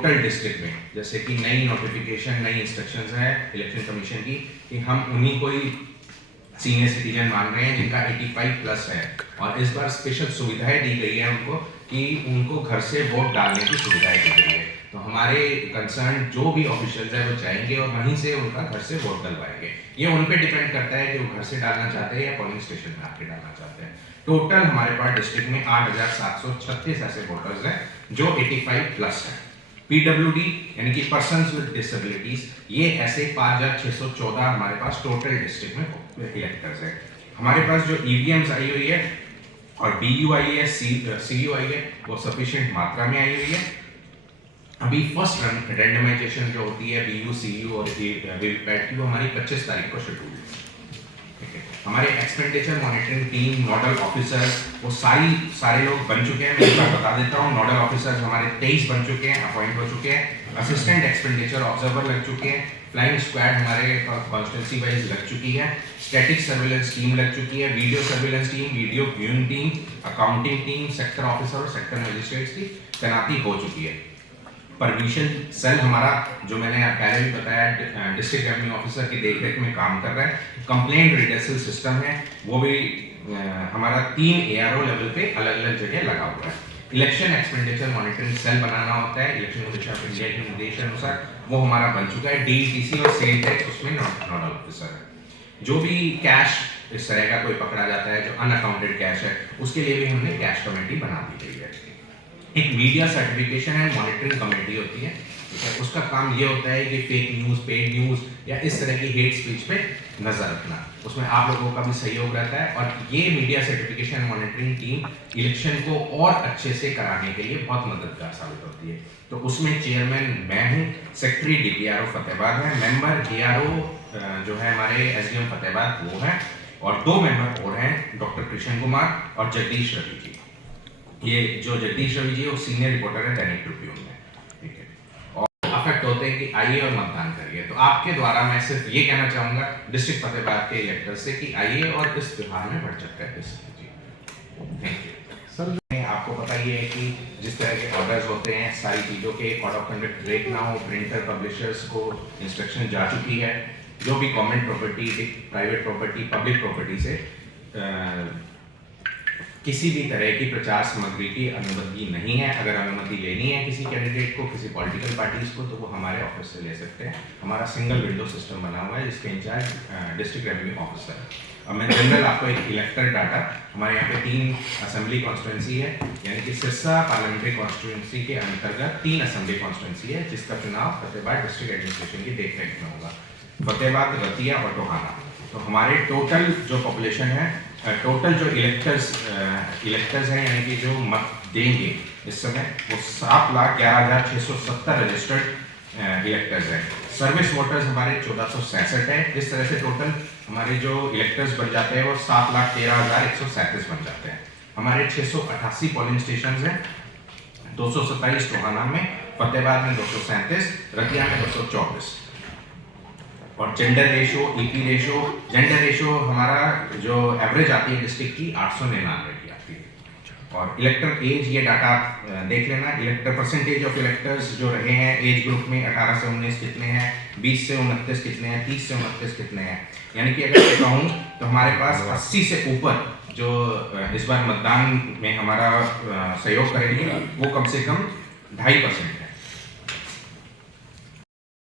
Total district में, जैसे कि नई नोटिफिकेशन, नई इंस्ट्रक्शंस है इलेक्शन कमीशन की कि हम उन्हीं को ही सीनियर सिटीजन मान रहे हैं जिनका 85 प्लस है, और इस बार स्पेशल सुविधाएं दी गई है उनको कि उनको घर से वोट डालने की सुविधाएं दी गई है। तो हमारे कंसर्न जो भी ऑफिशियल्स है वो जाएंगे और वहीं से उनका घर से वोट डलवाएंगे। ये उन पे डिपेंड करता है कि वो घर से डालना चाहते हैं या पोलिंग स्टेशन में आके डालना चाहते हैं। टोटल हमारे पास डिस्ट्रिक्ट में 8,736 ऐसे वोटर्स हैं जो 85 प्लस हैं। PWD यानी कि पर्सन्स विद डिसेबिलिटीज, ये ऐसे 5,614 हमारे पास टोटल डिस्ट्रिक्ट में इलेक्टर्स है। हमारे पास जो EVMs आई हुई है और BU आई है, CU आई है, वो सफिशिएंट मात्रा में आई हुई है। अभी फर्स्ट रैंडमाइजेशन जो होती है BU, CU और वीवीपैट की, वो हमारी 25 तारीख को शेड्यूल है। हमारे expenditure monitoring team, nodal officer, वो सारे लोग बन चुके हैं। मैं एक बार बता देता हूँ, नोडल ऑफिसर्स हमारे 23 बन चुके हैं, अपॉइंट हो चुके हैं। असिस्टेंट एक्सपेंडिचर ऑब्जर्वर लग चुके हैं। फ्लाइंग स्क्वाड हमारे कॉन्स्टिट्यूंसी वाइज लग चुकी है। स्टैटिक सर्विलेंस टीम लग चुकी है। Video surveillance team, video viewing team, accounting team, sector officer और सेक्टर मजिस्ट्रेट्स की तैनाती हो चुकी है। परमिशन सेल हमारा, जो मैंने पहले भी बताया, डिस्ट्रिक्ट रेवेन्यू ऑफिसर की देखरेख में काम कर रहा है। कंप्लेंट रिडर्सल सिस्टम है, वो भी हमारा 3 ARO लेवल पे अलग अलग जगह लगा हुआ है। इलेक्शन एक्सपेंडिचर मॉनिटरिंग सेल बनाना होता है इलेक्शन कमीशन ऑफ इंडिया के निर्देशानुसार, वो हमारा बन चुका है। DETC और सेल टैक्स उसमें नोडल ऑफिसर है। जो भी कैश इस तरह का कोई पकड़ा जाता है जो अनअकाउंटेड कैश है, उसके लिए भी हमने कैश कमेटी बना दी गई है। एक media certification and monitoring committee होती है, ठीक है। उसका काम ये होता है कि फेक न्यूज़, पेड न्यूज़ या इस तरह की हेट स्पीच पे नज़र रखना, उसमें आप लोगों का भी सहयोग रहता है। और ये media certification monitoring team election को और अच्छे से कराने के लिए बहुत मददगार साबित होती है। तो उसमें चेयरमैन मैं हूँ, सेक्रेटरी DPRO फतेहाबाद है, मेंबर ARO जो है हमारे SDM फतेहाबाद वो है, और 2 मेंबर और हैं, डॉक्टर कृष्ण कुमार और जगदीश रवि जी। ये जो जगदीश रवि जी वो सीनियर रिपोर्टर है दैनिक ट्रिब्यून में, ठीक है। और अफेक्ट होते हैं कि आइए और मतदान करिए। तो आपके द्वारा मैं सिर्फ ये कहना चाहूँगा डिस्ट्रिक्ट फतेहाबाद के इलेक्टर्स से कि आइए और इस त्योहार में बढ़ चढ़ कर हिस्सा लीजिए। Thank you sir. आपको पता ही है कि जिस तरह के ऑर्डर्स होते हैं, सारी चीज़ों के कोड ऑफ कंडक्ट ब्रेक ना हो, प्रिंटर पब्लिशर्स को इंस्ट्रक्शन जा चुकी है। जो भी government property, private property, public property से किसी भी तरह की प्रचार सामग्री की अनुमति नहीं है। अगर अनुमति लेनी है किसी कैंडिडेट को, किसी पॉलिटिकल पार्टीज को, तो वो हमारे ऑफिस से ले सकते हैं। हमारा सिंगल विंडो सिस्टम बना हुआ है जिसके इंचार्ज डिस्ट्रिक्ट रेवेन्यू ऑफिसर है। अब मैं जनरल आपको एक इलेक्टर डाटा, हमारे यहाँ पे 3 असेंबली कॉन्स्टिट्यूंसी है, यानी कि सिरसा पार्लियामेंट्री कॉन्स्टिट्यूंसी के अंतर्गत 3 असेंबली कॉन्स्टिट्यूंसी है, जिसका चुनाव फतेहाबाद डिस्ट्रिक्ट एडमिनिस्ट्रेशन की देखरेख में होगा। फतेहाबाद, रतिया और टोहाना। तो हमारे टोटल जो पॉपुलेशन है, टोटल जो इलेक्टर्स हैं, यानी कि जो मत देंगे इस समय, वो 7,11,670 रजिस्टर्ड इलेक्टर्स हैं। सर्विस वोटर्स हमारे 1467 है। इस तरह से टोटल हमारे जो इलेक्टर्स बन जाते हैं वो 7,13,137 बन जाते हैं। हमारे 688 पोलिंग स्टेशन हैं, 227 टोहाना में, फतेहाबाद में 237, रतिया में 224। और gender ratio, EP ratio, gender ratio हमारा जो एवरेज आती है डिस्ट्रिक्ट की 899 की आती है। और इलेक्टर एज, ये डाटा देख लेना। इलेक्टर परसेंटेज ऑफ इलेक्टर्स जो रहे हैं एज ग्रुप में 18 से 19 कितने हैं, 20 से 29 कितने हैं, 30 से 29 कितने हैं। यानी कि अगर मैं कहूँ तो हमारे पास 80 से ऊपर जो इस बार मतदान में हमारा सहयोग करेंगे वो कम से कम 2.5%